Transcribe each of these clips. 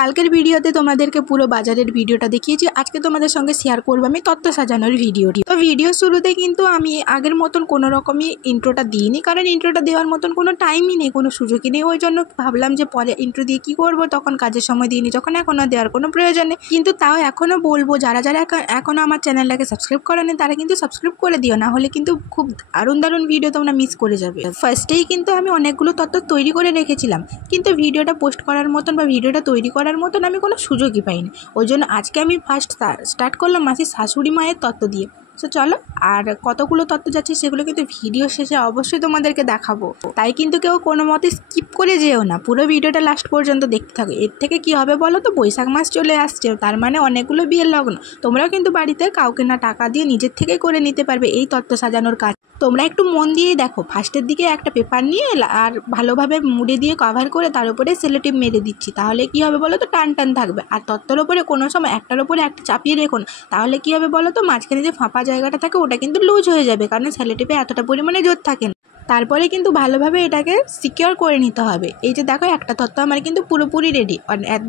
কালকের ভিডিওতে তোমাদেরকে পুরো বাজারের ভিডিওটা দেখিয়েছি। আজকে তোমাদের সঙ্গে শেয়ার করবো আমি তত্ত্ব সাজানোর ভিডিওটি। তো ভিডিও শুরুতে কিন্তু আমি আগের মতন কোনো রকমই ইন্ট্রোটা দিইনি, কারণ ইন্ট্রোটা দেওয়ার মতন কোনো টাইমই নেই, কোনো সুযোগই নেই। ওই জন্য ভাবলাম যে পরে ইন্ট্রো দিয়ে কী করবো, তখন কাজের সময় দিইনি, যখন এখনও দেওয়ার কোনো প্রয়োজন নেই। কিন্তু তাও এখনও বলবো, যারা যারা এখনও আমার চ্যানেলটাকে সাবস্ক্রাইব করেনি তারা কিন্তু সাবস্ক্রাইব করে দিও, না হলে কিন্তু খুব দারুণ দারুণ ভিডিও তোমরা মিস করে যাবে। ফার্স্টেই কিন্তু আমি অনেকগুলো তত্ত্ব তৈরি করে রেখেছিলাম, কিন্তু ভিডিওটা পোস্ট করার মতন বা ভিডিওটা তৈরি করার মতন আমি কোনো সুযোগই পাইনি। ওই জন্য আজকে আমি ফার্স্ট স্টার্ট করলাম মাসির শাশুড়ি মায়ের তত্ত্ব দিয়ে। তো চলো, আর কতগুলো তত্ত্ব যাচ্ছে সেগুলো কিন্তু ভিডিও শেষে অবশ্যই তোমাদেরকে দেখাবো, তাই কিন্তু কেউ কোনো মতে স্কিপ করে যেও না, পুরো ভিডিওটা লাস্ট পর্যন্ত দেখতে থাকো। এর থেকে কি হবে বলো তো, বৈশাখ মাস চলে আসছে, তার মানে অনেকগুলো বিয়ের লগ্ন। তোমরাও কিন্তু বাড়িতে কাউকে না টাকা দিয়ে নিজের থেকে করে নিতে পারবে এই তত্ত্ব সাজানোর কাজ। তোমরা একটু মন দিয়েই দেখো, ফার্স্টের দিকে একটা পেপার নিয়ে আর ভালোভাবে মুড়ে দিয়ে কভার করে তার উপরে সেলোটেপ মেরে দিচ্ছি, তাহলে কি হবে বলো তো, টান টান থাকবে। আর তত্ত্বের ওপরে কোনো সময় একটার ওপরে একটা চাপিয়ে রেখো না, তাহলে কি হবে বলো তো, মাঝখানে যে ফাঁপা জায়গাটা থাকে ওটা কিন্তু লুজ হয়ে যাবে, কারণ সেলোটেপে এতটা পরিমাণে জোর থাকে না। তারপরে কিন্তু ভালোভাবে এটাকে সিকিওর করে নিতে হবে। এই যে দেখো, একটা তত্ত্ব আমার কিন্তু পুরোপুরি রেডি।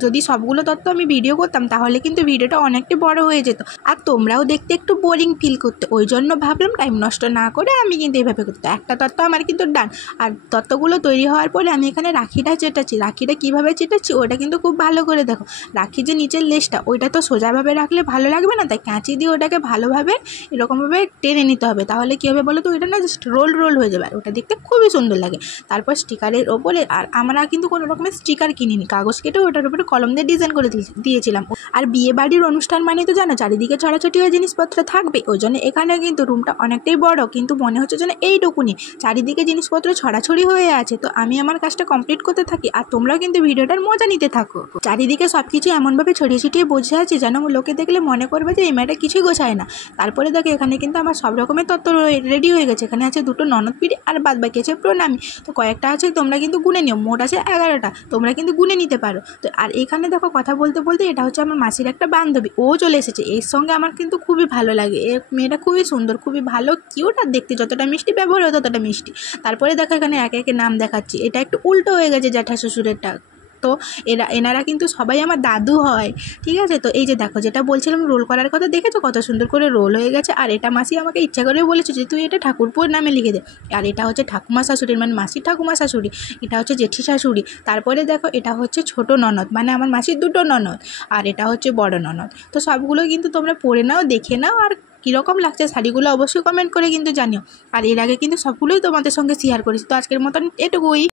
যদি সবগুলো তত্ত্ব আমি ভিডিও করতাম তাহলে কিন্তু ভিডিওটা অনেকটা বড় হয়ে যেত, আর তোমরাও দেখতে একটু বোরিং ফিল করতে। ওই জন্য ভাবলাম টাইম নষ্ট না করে আমি কিন্তু এইভাবে করতে। একটা তত্ত্ব আমার কিন্তু ডান। আর তত্ত্বগুলো তৈরি হওয়ার পরে আমি এখানে রাখিটা চেটাচ্ছি। রাখিটা কীভাবে চেটাচ্ছি ওটা কিন্তু খুব ভালো করে দেখো। রাখি যে নিচের লেসটা ওইটা তো সোজাভাবে রাখলে ভালো লাগবে না, তাই কাঁচি দিয়ে ওটাকে ভালোভাবে এরকমভাবে টেনে নিতে হবে, তাহলে কী হবে বলো তো, ওইটা না জাস্ট রোল রোল হয়ে যাবে, ওটা দেখতে খুবই সুন্দর লাগে। তারপর স্টিকারের ওপরে, আর আমরা কিন্তু কোনো রকমের স্টিকার কিনিনি, কাগজ কেটে ওটার উপরে কলম দিয়ে ডিজাইন করে দিয়েছিলাম। আর বিয়ে বাড়ির অনুষ্ঠান মানে তো জানো, চারিদিকে ছড়াছড়ি হয়ে জিনিসপত্র থাকবে। ওই জন্য এখানে কিন্তু রুমটা অনেকটাই বড়, কিন্তু মনে হচ্ছে যেন এইটুকুনি, চারিদিকে জিনিসপত্র ছড়াছড়ি হয়ে আছে। তো আমি আমার কাজটা কমপ্লিট করতে থাকি, আর তোমরাও কিন্তু ভিডিওটার মজা নিতে থাকো। চারিদিকে সব কিছু এমনভাবে ছড়িয়ে ছিটিয়ে বসে আছে যেন লোকে দেখলে মনে করবে যে এই মেয়েটা কিছুই গোছায় না। তারপরে দেখো, এখানে কিন্তু আমার সব রকমের তত্ত্ব রেডি হয়ে গেছে। এখানে আছে দুটো ননদ পিড়ি, আর বাদ বাকি আছে প্রণামী। তো কয়েকটা আছে, তোমরা কিন্তু গুনে নিও, মোট আছে 11টা, তোমরা কিন্তু গুনে নিতে পারো। তো আর এখানে দেখো, কথা বলতে বলতে এটা হচ্ছে আমার মাসির একটা বান্ধবী, ও চলে এসেছে। এর সঙ্গে আমার কিন্তু খুবই ভালো লাগে, এ মেয়েটা খুবই সুন্দর, খুবই ভালো, কিউট, আর দেখতে যতটা মিষ্টি ব্যবহার হয় ততটা মিষ্টি। তারপরে দেখো, এখানে একে একে নাম দেখাচ্ছি। এটা একটু উল্টো হয়ে গেছে জ্যাঠা শ্বশুরেরটা, তো এনারা কিন্তু সবাই আমার দাদু হয়, ঠিক আছে। তো এই যে দেখো, যেটা বলছিলাম রোল করার কথা, দেখেছো কত সুন্দর করে রোল হয়ে গেছে। আর এটা মাসি আমাকে ইচ্ছা করে বলেছে যে তুই এটা ঠাকুরপুর নামে লিখে দে। আর এটা হচ্ছে ঠাকুমা শাশুড়ির, মানে মাসির ঠাকুমা শাশুড়ি, এটা হচ্ছে জেঠি শাশুড়ি। তারপরে দেখো, এটা হচ্ছে ছোট ননদ, মানে আমার মাসির দুটো ননদ, আর এটা হচ্ছে বড় ননদ। তো সবগুলো কিন্তু তোমরা পড়ে নাও, দেখে নাও, আর কীরকম লাগছে শাড়িগুলো অবশ্যই কমেন্ট করে কিন্তু জানিও। আর এর আগে কিন্তু সবগুলোই তোমাদের সঙ্গে শেয়ার করেছি। তো আজকের মতন এটুকুই।